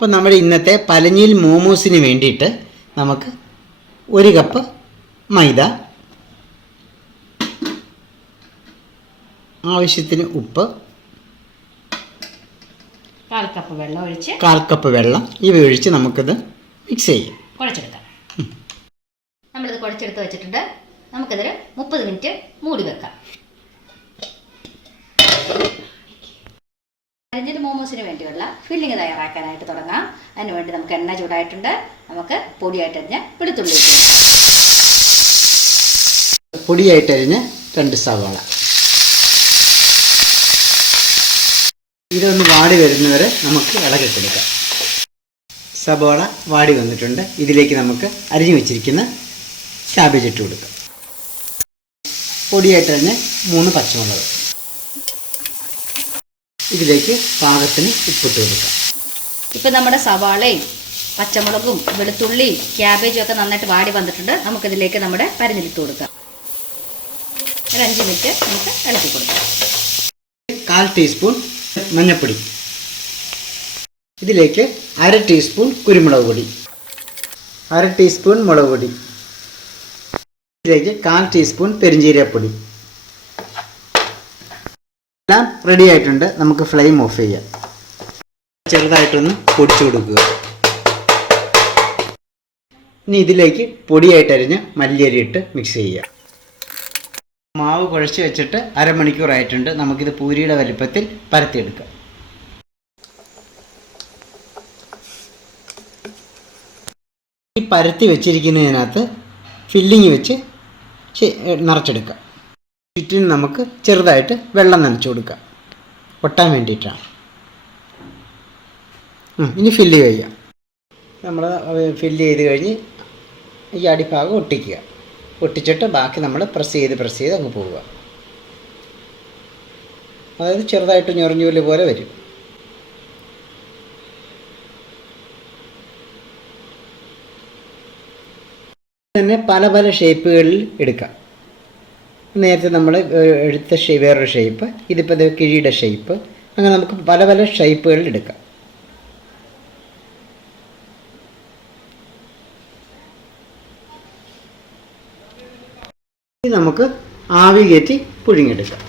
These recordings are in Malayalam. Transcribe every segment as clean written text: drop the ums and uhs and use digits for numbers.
അപ്പോൾ നമ്മുടെ ഇന്നത്തെ പലഞ്ഞിൽ മോമോസിന് വേണ്ടിയിട്ട് നമുക്ക് 1 കപ്പ് മൈദ, ആവശ്യത്തിന് ഉപ്പ്, 1/4 കപ്പ് വെള്ളം ഒഴിച്ച് 1/4 കപ്പ് വെള്ളം ഇവ ഒഴിച്ച് നമുക്കിത് മിക്സ് ചെയ്യാം, കുഴച്ചെടുക്കാം. നമ്മളിത് കുഴച്ചെടുത്ത് വെച്ചിട്ടുണ്ട്. നമുക്കിതൊരു 30 മിനിറ്റ് മൂടി വെക്കാം. പലഞ്ഞിൽ മോമോസിന് വേണ്ടിയുള്ള ഫില്ലിങ് തയ്യാറാക്കാനായിട്ട് തുടങ്ങാം. അതിന് വേണ്ടി നമുക്ക് എണ്ണ ചൂടായിട്ടുണ്ട്. നമുക്ക് പൊടിയായിട്ടരിഞ്ഞ വെളുത്തുള്ളി ഇട്ട് കൊടുക്കാം. പൊടിയായിട്ടരിഞ്ഞ് 2 സവാള. ഇതൊന്ന് വാടി വരുന്നവരെ നമുക്ക് ഇളകിട്ടെടുക്കാം. സവാള വാടി വന്നിട്ടുണ്ട്. ഇതിലേക്ക് നമുക്ക് അരിഞ്ഞു വെച്ചിരിക്കുന്ന ക്യാബേജ് ഇട്ട് കൊടുക്കാം. പൊടിയായിട്ടരിഞ്ഞ് 3 പച്ചമുളക്. ഇതിലേക്ക് പാകത്തിന് ഉപ്പിട്ട് കൊടുക്കാം. ഇപ്പം നമ്മുടെ സവാളയും പച്ചമുളകും വെളുത്തുള്ളിയും ക്യാബേജും ഒക്കെ നന്നായിട്ട് വാടി വന്നിട്ടുണ്ട്. നമുക്കിതിലേക്ക് നമ്മുടെ പരഞ്ഞിലിട്ട് കൊടുക്കാം. ഒരു 5 മിനിറ്റ് നമുക്ക് ഇളക്കി കൊടുക്കാം. 1/4 ടീസ്പൂൺ മഞ്ഞൾപ്പൊടി, ഇതിലേക്ക് 1/2 ടീസ്പൂൺ കുരുമുളക് പൊടി, 1/2 ടീസ്പൂൺ മുളക് പൊടി, ഇതിലേക്ക് 1/4 ടീസ്പൂൺ പെരുംജീരകപ്പൊടി. എല്ലാം റെഡി ആയിട്ടുണ്ട്. നമുക്ക് ഫ്ലെയിം ഓഫ് ചെയ്യാം. ചെറുതായിട്ടൊന്ന് പൊടിച്ചു കൊടുക്കുക. ഇനി ഇതിലേക്ക് പൊടിയായിട്ടരിഞ്ഞ് മല്ലിയില ഇട്ട് മിക്സ് ചെയ്യുക. മാവ് കുഴച്ച് വെച്ചിട്ട് അരമണിക്കൂറായിട്ടുണ്ട്. നമുക്കിത് പൂരിയുടെ വലിപ്പത്തിൽ പരത്തിയെടുക്കാം. ഈ പരത്തി വെച്ചിരിക്കുന്നതിനകത്ത് ഫില്ലിങ് വെച്ച് നിറച്ചെടുക്കാം. ചുറ്റിന് നമുക്ക് ചെറുതായിട്ട് വെള്ളം നനച്ചു കൊടുക്കാം, ഒട്ടാൻ വേണ്ടിയിട്ടാണ്. ഇനി ഫില്ല് ചെയ്യാം. നമ്മൾ ഫില്ല് ചെയ്ത് കഴിഞ്ഞ് ഈ അടിഭാഗം ഒട്ടിക്കുക. ഒട്ടിച്ചിട്ട് ബാക്കി നമ്മൾ പ്രസ് ചെയ്ത് അങ്ങ് പോവുക. അതായത് ചെറുതായിട്ട് ഞൊറിഞ്ഞൂല് പോലെ വരും. തന്നെ പല പല ഷേപ്പുകളിൽ എടുക്കാം. നേരത്തെ നമ്മൾ എടുത്ത വേറൊരു ഷേപ്പ്, ഇതിപ്പോൾ ഇത് കിഴിയുടെ ഷേപ്പ്, അങ്ങനെ നമുക്ക് പല പല ഷേപ്പുകളിൽ എടുക്കാം. ഇത് നമുക്ക് ആവി കയറ്റി പുഴുങ്ങിയെടുക്കാം.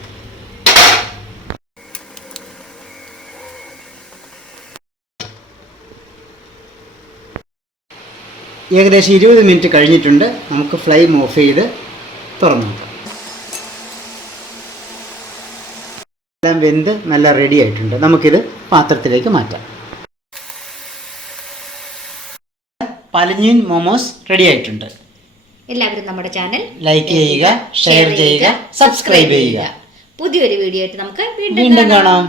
ഏകദേശം 20 മിനിറ്റ് കഴിഞ്ഞിട്ടുണ്ട്. നമുക്ക് ഫ്ലെയിം ഓഫ് ചെയ്ത് തുറന്നു നോക്കാം. എല്ലാം വെന്ത് നല്ല റെഡി ആയിട്ടുണ്ട്. നമുക്കിത് പാത്രത്തിലേക്ക് മാറ്റാം. പലഞ്ഞിൽ മോമോസ് റെഡി ആയിട്ടുണ്ട്. എല്ലാവരും നമ്മുടെ ചാനൽ ലൈക്ക് ചെയ്യുക, ഷെയർ ചെയ്യുക, സബ്സ്ക്രൈബ് ചെയ്യുക. പുതിയൊരു വീഡിയോ ആയിട്ട് നമുക്ക് വീണ്ടും കാണാം.